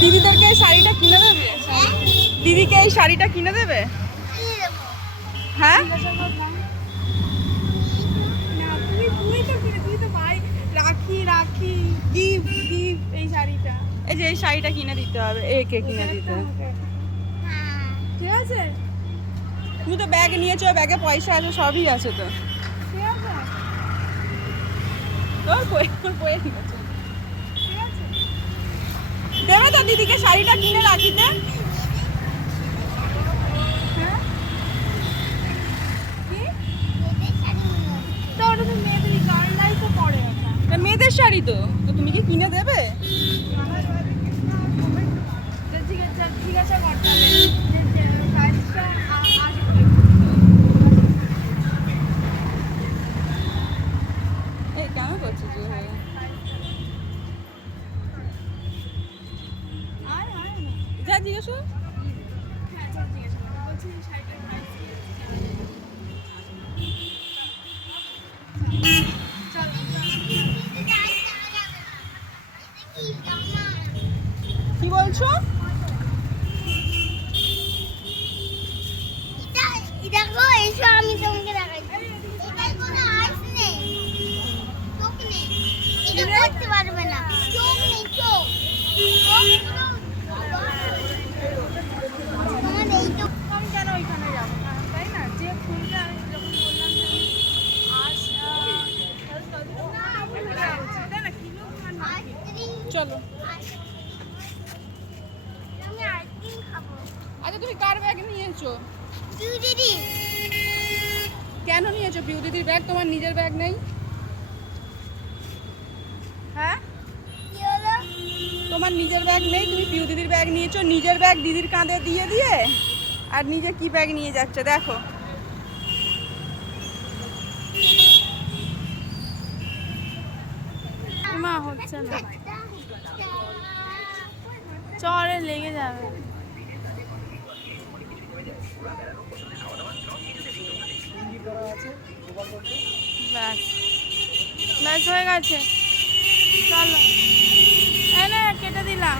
দিদিদেরকে এই শাড়িটা কিনে দেবে? দিদিকে এই শাড়িটা কিনে দেবে? হ্যাঁ রাখি গিফট এই শাড়িটা, এই যে এই শাড়িটা কিনে দিতে হবে, একে কিনে দিতে হবে। ঠিক আছে, তুমি তো ব্যাগ নিয়েছো, ব্যাগে পয়সা আছে, সবই আছে তো। ঠিক আছে, তোর বয়ে নিয়েছো। ঠিক আছে, দেবে তো দিদিকে শাড়িটা কিনে রাখিতে? হ্যাঁ কি তো ওটা তো মেয়েদেরই, গার্লরাই তো পরে, ওটা মেয়েদের শাড়ি তো, তো তুমি কি কিনে দেবে? জিজ্ঞাসা কর তাহলে যে প্রাইসটা আসবে। এই কেমন করছিস যা জিজ্ঞাসা। কি বলছো? দেখো এসো, আমি তোমাকে দেখাচ্ছি। এটার কোনো আর্টস নেই, চোখ নেই, এটা করতে পারবে না। চোখ নেই, চোখ তোমার এই তো। আমি কেন ওইখানে যাবো না, তাই না? যে ফুলটা আমি যখন বললাম যে চলো। আমি আইসক্রিম খাবো। আচ্ছা তুমি কার ব্যাগ নিয়েছো? পিউ দিদি। কেন নিয়েছো পিউ দিদির ব্যাগ? তোমার নিজের ব্যাগ নেই? হ্যাঁ, কি হলো? তোমার নিজের ব্যাগ নেই, তুমি পিউ দিদির ব্যাগ নিয়েছো, নিজের ব্যাগ দিদির কাঁধে দিয়ে দিয়ে আর নিজে কি ব্যাগ নিয়ে যাচ্ছে দেখো। মা হচ্ছে না, চরে লেগে যাবে। ব্যাস ব্যাস হয়ে গেছে, চলো এনে কেটে দিলাম।